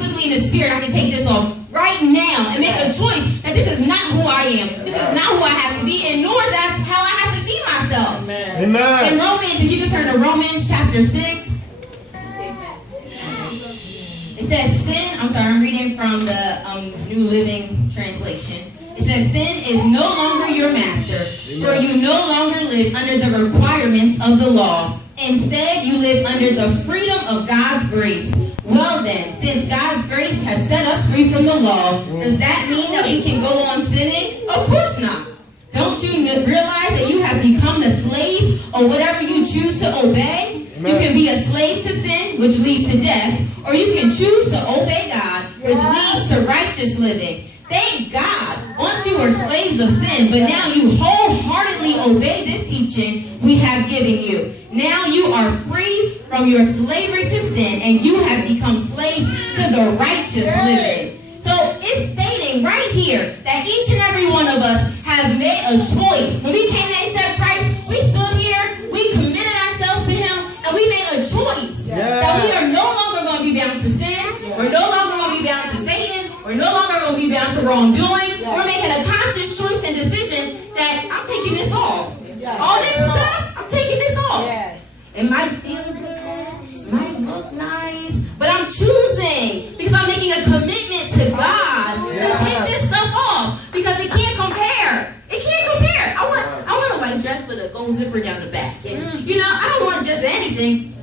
quickly in the spirit, I can take this off right now and make a choice that this is not who I am. This is not who I have to be, and nor is that how I have to see myself. Amen. In Romans, if you can turn to Romans chapter 6. It says sin, I'm reading from the New Living Translation. It says sin is no longer your master, for you no longer live under the requirements of the law. Instead, you live under the freedom of God's grace. Well then, since God's grace has set us free from the law, does that mean that we can go on sinning? Of course not. Don't you realize that you have become the slave of whatever you choose to obey? You can be a slave to sin, which leads to death, or you can choose to obey God, which leads to righteous living. Thank God, once you were slaves of sin, but now you wholeheartedly obey this teaching we have given you. Now you are free from your slavery to sin, and you have become slaves to the righteous living. So it's stating right here that each and every one of us have made a choice. When we came to accept Christ, we stood here, we committed ourselves to Him, and we made a choice that we are no longer going to be bound to sin. We're no longer going to be bound to Satan. We're no longer going to be bound to wrongdoing. We're making a conscious choice and decision that I'm taking this off. All this stuff, I'm taking this off. It might feel good, it might look nice, but I'm choosing because I'm making a commitment to God to take this stuff off because it can't compare. It can't compare. I want a white dress with a gold zipper down the back. And, I don't want just anything.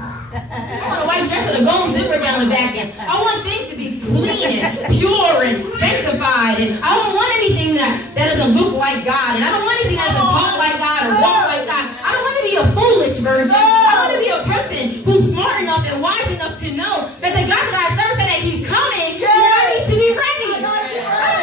I want a white dress with a gold zipper down the back. And I want things to be clean and pure and sanctified. And I don't want anything that doesn't look like God. And I don't want anything that doesn't talk like God or walk like God. I don't want to be a foolish virgin. I want to be a person who's smart enough and wise enough